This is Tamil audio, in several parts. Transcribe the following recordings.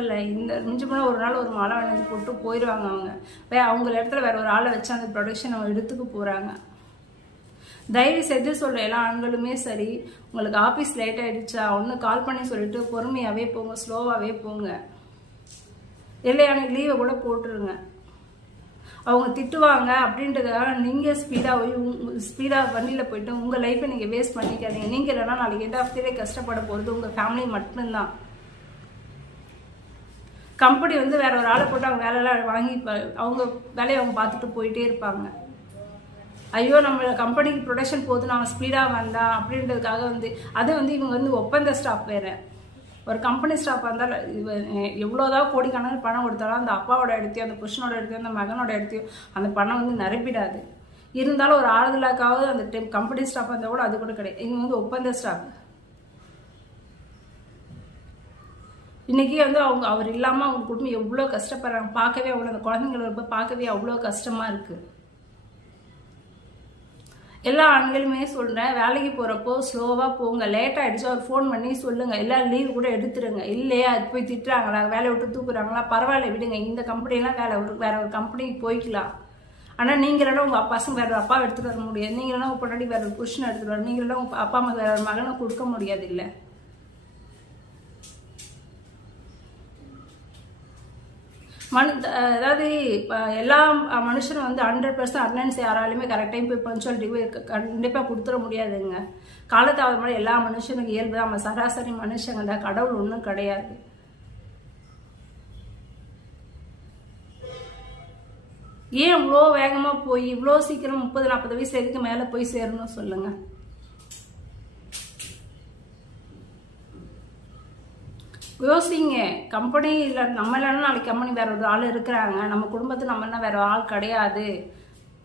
இல்லை இந்த மிஞ்சி போனால் ஒரு நாள் ஒரு மழை வளைஞ்சு போட்டு போயிடுவாங்க. அவங்க இடத்துல வேற ஒரு ஆளை வச்சு அந்த ப்ரொடக்ஷன் அவங்க எடுத்துக்க போகிறாங்க. தயவு செய்து சொல்ற எல்லா ஆண்களுமே சரி, உங்களுக்கு ஆஃபீஸ் லேட் ஆகிடுச்சா ஒன்று கால் பண்ணி சொல்லிட்டு பொறுமையாகவே போங்க, ஸ்லோவாகவே போங்க. இல்லையான லீவை கூட போட்டுருங்க. அவங்க திட்டுவாங்க அப்படின்றதுக்காக நீங்கள் ஸ்பீடாக வண்டியில் போயிட்டு உங்கள் லைஃப்பை நீங்கள் வேஸ்ட் பண்ணிக்காதீங்க. நீங்கள் இல்லைன்னா நாளைக்கு எண்ட் ஆஃப் தி டே கஷ்டப்பட போகிறது உங்கள் ஃபேமிலி மட்டும்தான். கம்பெனி வேற ஒரு ஆளை போட்டு அவங்க வேலையெல்லாம் வாங்கி அவங்க வேலையை அவங்க பார்த்துட்டு போயிட்டே இருப்பாங்க. ஐயோ நம்ம கம்பெனிக்கு ப்ரொடக்ஷன் போது நாங்கள் ஸ்பீடாக வந்தா அப்படின்றதுக்காக அது இவங்க ஒப்பந்த ஸ்டாஃப் வேறு. ஒரு கம்பெனி ஸ்டாஃபாக இருந்தால் எவ்வளோதான் கோடிக்கணக்கில் பணம் கொடுத்தாலும் அந்த அப்பாவோட இடத்தையும் அந்த புருஷனோட இடத்தையும் அந்த மகனோட இடத்தையும் அந்த பணம் நிரப்பிடாது. இருந்தாலும் ஒரு ஆறுதலாக்காவது அந்த கம்பெனி ஸ்டாஃபாக இருந்தால் கூட அது கூட கிடையாது. இவங்க ஒப்பந்த ஸ்டாஃப். இன்னைக்கு அவர் இல்லாமல் அவங்க குடும்பம் எவ்வளோ கஷ்டப்படுறாங்க. பார்க்கவே அவ்வளோ அந்த குழந்தைங்கள பார்க்கவே அவ்வளோ கஷ்டமா இருக்கு. எல்லா ஆண்களுமே சொல்றேன், வேலைக்கு போறப்போ ஸ்லோவா போங்க. லேட் ஆயிடுச்சு அவர் ஃபோன் பண்ணி சொல்லுங்க. எல்லாம் லீவ் கூட எடுத்துருங்க. இல்லையா அது போய் திட்டுறாங்களா, வேலையை விட்டு தூக்குறாங்களா, பரவாயில்ல விடுங்க. இந்த கம்பெனிலாம் வேற ஒரு கம்பெனிக்கு போய்க்கலாம். ஆனா நீங்களெல்லாம் உங்க பசங்க வேற ஒரு அப்பாவை எடுத்துட்டு வர முடியாது. நீங்களெல்லாம் உங்க பொண்டாட்டி வேற ஒரு புருஷனை எடுத்துட்டு வர, நீங்களெல்லாம் உங்க அப்பா அம்மா வேற ஒரு மகனை கொடுக்க முடியாது. இல்லை அதாவது இப்போ எல்லா மனுஷனும் 100% அட்டெண்டன்ஸ் யாராலுமே கரெக்ட் டைம் போய் பஞ்சுவாலிட்டி கண்டிப்பாக கொடுத்துட முடியாதுங்க. காலத்தாவது மாதிரி எல்லா மனுஷனுக்கு இயல்பு தான். நம்ம சராசரி மனுஷங்க தான், கடவுள் ஒன்றும் கிடையாது. ஏன் இவ்வளோ வேகமாக போய் இவ்வளோ சீக்கிரம் 30-40 வயசு எதுக்கு மேலே போய் சேரணும் சொல்லுங்க. யோசிங்க. கம்பெனி இல்லை நம்ம இல்லைன்னா நாளைக்கு கம்பெனி வேற ஒரு ஆள் இருக்கிறாங்க. நம்ம குடும்பத்தில் நம்ம என்ன வேற ஆள் கிடையாது.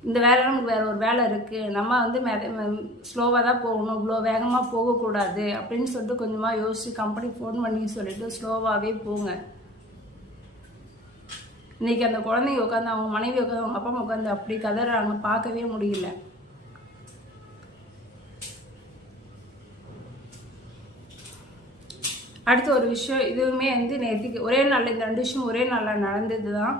இந்த வேலை நமக்கு வேற ஒரு வேலை இருக்கு. நம்ம ஸ்லோவாக தான் போகணும், இவ்வளோ வேகமாக போகக்கூடாது அப்படின்னு சொல்லிட்டு கொஞ்சமாக யோசிச்சு கம்பெனி ஃபோன் பண்ணி சொல்லிட்டு ஸ்லோவாகவே போங்க. இன்னைக்கு அந்த குழந்தைங்க உட்காந்து அவங்க மனைவி உட்காந்து அவங்க அப்பா அம்மா உட்காந்து அப்படி கதறாங்க, பார்க்கவே முடியல. அடுத்த ஒரு விஷயம், இதுவுமே நேற்றுக்கு ஒரே நாளில் இந்த 2 விஷயம் ஒரே நாளில் நடந்தது தான்.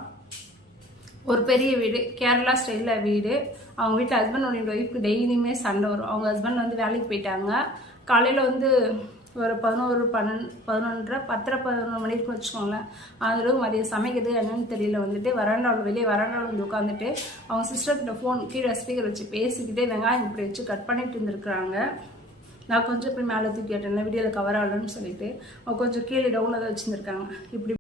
ஒரு பெரிய வீடு, கேரளா ஸ்டைலில் வீடு. அவங்க வீட்டில் ஹஸ்பண்ட் அண்ட் ஒய்ஃப்க்கு டெய்லியுமே சண்டை வரும். அவங்க ஹஸ்பண்ட் வேலைக்கு போயிட்டாங்க. காலையில் ஒரு 11:30 மணிக்கு வச்சுக்கோங்களேன். அதில் மதியம் சமைக்கிறது என்னன்னு தெரியல. வெளியே வராண்டாவில் உட்காந்துட்டு அவங்க சிஸ்டர்கிட்ட ஃபோன் கீழே ஸ்பீக்கர் வச்சு பேசிக்கிட்டே வெங்காயம் இப்படி வச்சு கட் பண்ணிட்டு இருந்திருக்கிறாங்க. நான் கொஞ்சம் போய் மேலே தூக்கி கேட்டேன், வீடியோவில் கவர் ஆகலன்னு சொல்லிட்டு அவங்க கொஞ்சம் கீழே டவுனில் தான் வச்சுருந்துருக்காங்க. இப்படி